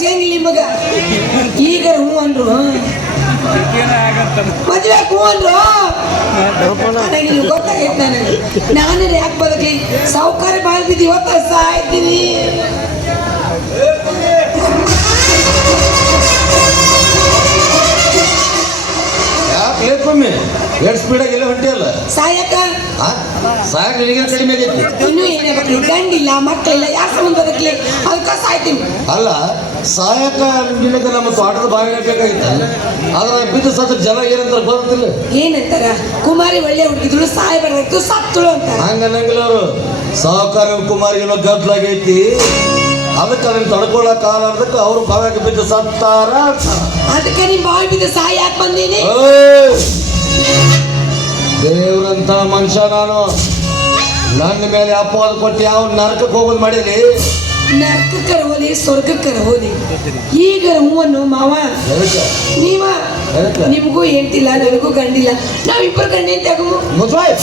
ಸಿಗಂಗಿಲ್ಲ ನಿಮಗ. ಈಗ ಹೂ ಅಂದ್ರು ಮದ್ವೆ ಹೂ ಅಂದ್ರು ನನಗೆ ನೀವು ಗೊತ್ತಾಗೈತೆ. ನನಗೆ ನಾನು ಯಾಕೆ ಬದುಕಲಿ? ಸಾವುಕಾರ ಬಾಯಿ ಬಿದ್ದು ಇವತ್ತ ಸಾಯ್ತೀನಿ. ಯಾಕೆ ಎಷ್ಟು ಸ್ಪೀಡಾಗಿ ಎಲ್ಲ ಹೊಂಟಿಯಲ್ಲ ಸಾಯಕ ಸಾಯಕ್ ನಿನಗೆ ಕಡಿಮೆ ಆಗೈತಿ. ಇನ್ನೂ ಏನೇ ಬರಲಿ, ಗಂಡಿಲ್ಲ ಮಕ್ಕಳಿಲ್ಲ, ಯಾಕೆ ಸಂಬಂಧ ಬದುಕಲಿ? ಅದಕ್ಕೆ ಸಾಯ್ತೀನಿ. ಅಲ್ಲ ಸಾಯಕ ನಿನಗೆ ನಮ್ಮ ತೋಟದ ಬಾವಿನ ಬೇಕಾಗಿತ್ತ. ಆದ್ರೆ ಬಿದ್ದು ಸತ್ತ ಜನ ಏನಂತಾರೆ ಗೊತ್ತಿಲ್ಲ. ಏನಂತಾರ? ಕುಮಾರಿ ಒಳ್ಳೆ ಹುಡುಗಿದ್ರು ಸಾಯಬಾರ್ದಾಯ್ತು ಸತ್ತಳು ಅಂತಾರ. ಹಂಗನ್ನಂಗಿಲ್ಲ ಅವರು. ಸಾಹುಕಾರ ಕುಮಾರಿಗೆಲ್ಲ ಗದ್ದಲಾಗೈತಿ, ಅದಕ್ಕೆ ಅದನ್ನ ತಡ್ಕೊಳ್ಳೋ ಕಾಲ ಅದಕ್ಕೆ ಅವರು ಬಾವ್ಯಾಗ ಬಿದ್ದು ಸತ್ತಾರ. ಅದಕ್ಕೆ ನಿಮ್ ಬಾವಿ ಬಿದ್ದು ಸಾಯ ಯಾಕೆ ಬಂದೀನಿ? ದೇವ್ರಂತ ಮನುಷ್ಯ ನಾನು. ನನ್ನ ಮೇಲೆ ಅಪವಾದ ಕೊಟ್ಟು ಯಾವ ನರಕಕ್ಕೆ ಹೋಗೋದು ಮಾಡೀನಿ. ನರಕಕ್ಕರ ಹೋಲಿ ಸ್ವರ್ಗಕ್ಕರ ಹೋಲಿ. ಈಗ ಹೂವನ್ನು ಮಾವ ನೀವ ನಿಮಗೂ ಹೆಂಡ್ತಿಲ್ಲ ನನಗೂ ಗಂಡಿಲ್ಲ, ನಾವಿಬ್ಬರು ಗಂಡಿ ಅಂತ ಮದ್ವಾಯ್.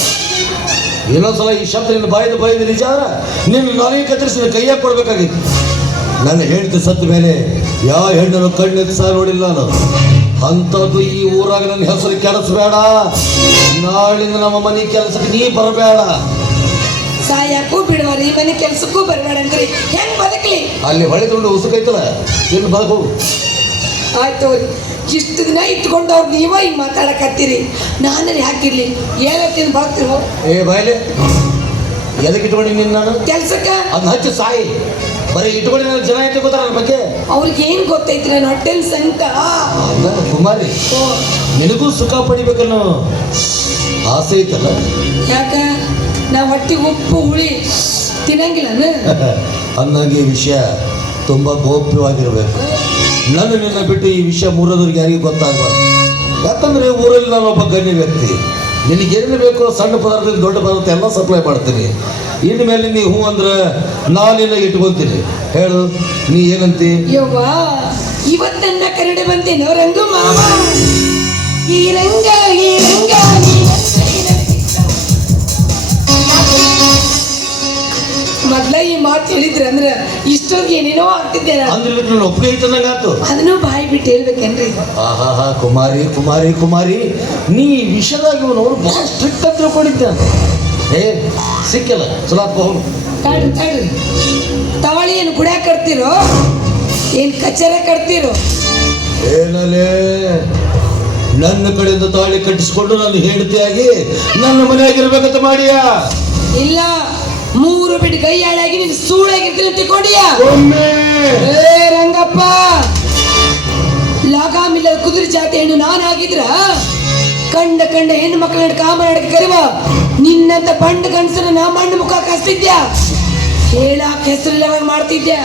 ಇನ್ನೊಂದ್ಸಲ ಈ ಶಬ್ದ ನಿನ್ನ ಬಾಯ್ದು ನಿಜ ಆದ್ರೆ ನಿನ್ನ ನನಗೆ ಕತ್ತರಿಸಿ ಕೈಯಾಗ ಕೊಡ್ಬೇಕಾಗಿತ್ತು. ನನ್ನ ಹೆಂಡತಿ ಸತ್ತ ಮೇಲೆ ಯಾವ ಹೆಣ್ಣನ್ನು ಕಣ್ಣೆತ್ತು ಸಹ ನೋಡಿಲ್ಲ ನಾನು. ಅಂಥದ್ದು ಈ ಊರಾಗ ನನ್ನ ಹೆಸರು ಕೆಲಸಬೇಡ. ನಾಳಿಂದ ನಮ್ಮ ಮನೆ ಕೆಲಸಕ್ಕೆ ನೀ ಬರಬೇಡ. ಸಾಯಕ್ಕೂ ಬಿಡವಾರ, ಈ ಮನೆ ಕೆಲ್ಸಕ್ಕೂ ಬರಬೇಡ ಅಂದ್ರೆ ಹೆಂಗ್ ಬದುಕಲಿ? ಅಲ್ಲಿ ಹೊಳೆದುಂಡು ಉಸುಕೈತಲ್ಲ, ಇಲ್ಲಿ ಬದುಕು. ಆಯ್ತು, ಇಷ್ಟು ದಿನ ಇಟ್ಕೊಂಡವ್ರು ನೀವ ಹಿಂಗ್ ಮಾತಾಡಕತ್ತೀರಿ, ನಾನಲ್ಲಿ ಹಾಕಿರ್ಲಿ ಏನಂತೀನಿ ಬರ್ತಿರೋ. ಬಾಯ್ಲೆ ಎದಕ್ಕೆ ಇಟ್ಕೊಂಡಿ ನಿನ್ನ ನಾನು ಕೆಲ್ಸಕ್ಕ? ಅದನ್ನ ಹಚ್ಚಿ ಸಾಯಿ. ಬರೀ ಇಟ್ಕೊಂಡು ನನ್ನ ಜನ ಐತೆ ಗೊತ್ತಾರ ನನ್ನ ಬಗ್ಗೆ. ಅವ್ರಿಗೆ ಏನ್ ಗೊತ್ತೈತಿ ನನ್ನ ಹೊಟ್ಟೆಲ್ ಸಂಕ. ಕುಮಾರಿ ನಿನಗೂ ಸುಖ ಪಡಿಬೇಕನ್ನೋ ಆಸೆ ಐತಲ್ಲ. ಯಾಕ ನಾ ಹೊಟ್ಟಿಗೆ ಉಪ್ಪು ಹುಳಿ ತಿನ್ನಂಗಿಲ್ಲ ಅನ್ನಂಗೆ ಈ ವಿಷಯ ತುಂಬ ಗೌಪ್ಯವಾಗಿರಬೇಕು. ನಾನು ನಿನ್ನ ಬಿಟ್ಟು ಈ ವಿಷಯ ಮೂರದವ್ರಿಗೆ ಯಾರಿಗೂ ಗೊತ್ತಾಗಬಾರ್ದು. ಯಾಕಂದ್ರೆ ಊರಲ್ಲಿ ನಾನು ಒಬ್ಬ ಗಣ್ಯ ವ್ಯಕ್ತಿ. ನಿನಗೇನು ಬೇಕೋ ಸಣ್ಣ ಪದಾರ್ಥದಿಂದ ದೊಡ್ಡ ಪದಾರ್ಥ ಎಲ್ಲ ಸಪ್ಲೈ ಮಾಡ್ತೀನಿ. ಇನ್ನು ಮೇಲೆ ನೀ ಹೂ ಅಂದ್ರೆ ನಾನಿನ್ನ ಇಟ್ಕೊತೀನಿ. ಹೇಳು ನೀ ಏನಂತಿ? ಯವ್ವ ಇವತ್ತನ್ನ ಕನ್ನಡ ಬಂತೇನೋ ರಂಗು ಮಾವ. ಈ ರಂಗ ಮೊದ್ಲ ಈ ಮಾತು ಹೇಳಿದ್ರ ಅಂದ್ರ ಇಷ್ಟೊಂದು ಏನೇನೋ ಆಗ್ತಿದ್ದೆ. ಅಂದ್ರೆ ಒಪ್ಪಿಗೆ ಐತಂದಂಗಾತು. ಅದನ್ನು ಬಾಯಿ ಬಿಟ್ಟು ಹೇಳ್ಬೇಕೇನ್ರಿ? ಆಹಾ ಕುಮಾರಿ ಕುಮಾರಿ ಕುಮಾರಿ ನೀ ವಿಷಯದಾಗ ಇವನವ್ರು ಬಹಳ ಸ್ಟ್ರಿಕ್ಟ್ ಅಂತ ತಿಳ್ಕೊಂಡಿದ್ದೆ. ಸಿಕ್ಕಿಲ್ಲ ಚಲೋ ತಡ್ರಿ ತವಳಿ ಏನು ಗುಡ್ಯಾಗ ಕಟ್ತಿರೋ ಏನ್ ಕಚೇರ ಕಟ್ತಿರೋ? ಏನಲ್ಲೇ ನನ್ನ ಕಡೆಯಿಂದ ತಾಳಿ ಕಟ್ಟಿಸ್ಕೊಂಡು ನಾನು ಹೆಂಡತಿಯಾಗಿ ನನ್ನ ಮನೆಯಾಗಿರ್ಬೇಕಂತ ಮಾಡಿಯಾ? ಇಲ್ಲ, 3 ಬಿಟ್ಟು ಗೈಯಾಳಾಗಿ ನೀನು ಸೂಳಾಗಿರ್ತೀನಿ ತಿಳ್ಕೊಂಡಿಯಾ? ರಂಗಪ್ಪ ಲಾಗಾಮಿಲ್ಲದ ಕುದುರೆ ಜಾತಿ ಹೆಣ್ಣು ನಾನು ಆಗಿದ್ರ ಕಂಡ ಹೆಣ್ಣು ಮಕ್ಕಳ ಕಾಮರಾಡಕ್ಕೆ ಕರಿವ ನಿನ್ನಂತ ಬಂಡ ಗಂಡಸನ ನಾ ಮಣ್ಣು ಮುಖ ಕಸ್ತಿದ್ಯಾ? ಹೇಳಾಕ ಹೆಸರಿಲ್ಲವಾಗ ಮಾಡ್ತಿದ್ಯಾ?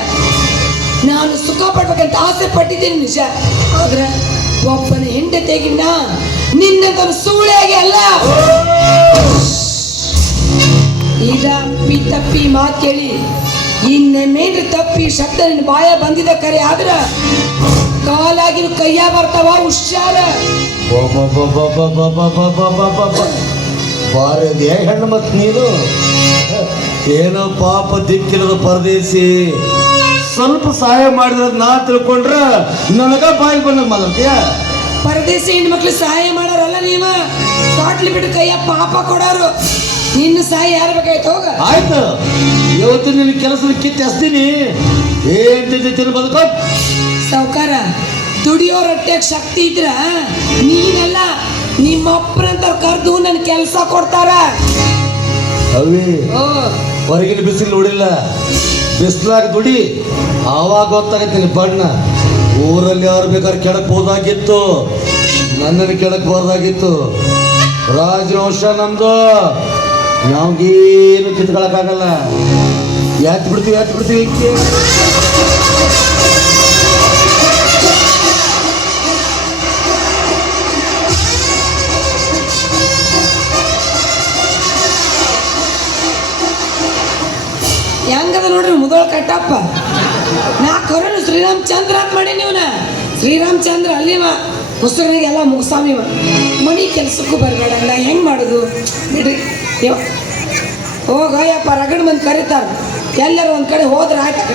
ನಾನು ಸುಖ ಪಡ್ಬೇಕಂತ ಆಸೆ ಪಟ್ಟಿದ್ದೇನೆ ನಿಜ. ಆದ್ರೆ ಒಬ್ಬನ ಹೆಂಡತಿಯಾಗಿನ್ನ ನಿನ್ನಂತ ಸೂಳೆಯಾಗಿ ಅಲ್ಲ. ಈಗ ತಪ್ಪಿ ಮಾತು ಕೇಳಿ ಇನ್ನೇನ್ರಿ ತಪ್ಪಿ ಶಬ್ದ ನಿನ್ನ ಬಾಯ ಬಂದಿದ್ದ ಕರೆ ಆದ್ರ ಕಾಲಾಗಿನ ಕೈಯ ಬರ್ತಾವ ಹುಷಾರ. ಬಾರದೇ ಹೆಣ್ಣು ಮತ್ ನೀನು ಏನೋ ಪಾಪ ದಿಕ್ಕಿಲ್ಲದ ಪರದೇಸಿ. ಸ್ವಲ್ಪ ಸಹಾಯ ಮಾಡಿದ್ರೆ ನಾ ತಿಳ್ಕೊಂಡ್ರ ನನಗ ಬಾಯಿ ಬಂದಾಗ ಮಾತಾಡ್ತೀಯ. ಪರದೇಸಿ ಹೆಣ್ಮಕ್ಳು ಸಹಾಯ ಮಾಡೋರಲ್ಲ ನೀವ, ಬಾಟ್ಲಿ ಬಿಟ್ಟು ಕೈಯ ಪಾಪ ಕೊಡೋರು. ನಿನ್ನ ಸಹಾಯ ಯಾರು ಬೇಕಾಯ್ತು? ಹೋಗ ಆಯ್ತು, ಇವತ್ತು ನಿನ್ನ ಕೆಲಸದ ಕಿತ್ತು ಹಸ್ತೀನಿ. ಏನ್ ಬದುಕ ಸಾವುಕಾರ ದುಡಿಯೋ ರೊಟ್ಟೆಗೆ ಶಕ್ತಿ ಇದ್ರ ನೀನೆಲ್ಲ ನಿಮ್ಮ ಅಪ್ಪರಂತ ಕರೆದು ನನ್ ಕೆಲಸ ಕೊಡ್ತಾರ. ಅವಿ ಹೊರಗಿನ ಬಿಸಿಲು ನೋಡಿಲ್ಲ, ಬಿಸಿಲಾಗ ದುಡಿ, ಆವಾಗ ಗೊತ್ತಾಗತ್ತೆ ಬಣ್ಣ. ಊರಲ್ಲಿ ಯಾರು ಬೇಕಾದ್ರೆ ಕೆಳಕ್ ಹೋದಾಗಿತ್ತು, ನನ್ನನ್ನು ಕೆಳಕ್ ಬಾರ್ದಾಗಿತ್ತು. ರಾಜವಂಶ ನಮ್ದು, ನಾವ್ಗೇನು ಕಿತ್ಕೊಳಕ್ಕಾಗಲ್ಲ. ಯಾತ್ ಬಿಡ್ತೀವಿ ಹೆಂಗದ ನೋಡ್ರಿ ಮುದೋಳ ಕಟ್ಟಪ್ಪ. ನಾ ಕರೋನು ಶ್ರೀರಾಮಚಂದ್ರ ಅಂತ ಮಾಡಿ ನೀವನ ಶ್ರೀರಾಮಚಂದ್ರ ಅಲ್ಲಿವ ಮುಸುಗನಿಗೆಲ್ಲ ಮುಗಿಸಾಮಿವ. ಮನಿ ಕೆಲ್ಸಕ್ಕೂ ಬರಬೇಡ ನಾ ಹೆಂಗೆ ಮಾಡೋದು ಬಿಡ್ರಿ. ಹೋಗ ಯಪ್ಪ ರಗಡ್ ಮಂದಿ ಕರೀತಾರ, ಎಲ್ಲರೂ ಒಂದು ಕಡೆ ಹೋದ್ರೆ ಆಯ್ತು.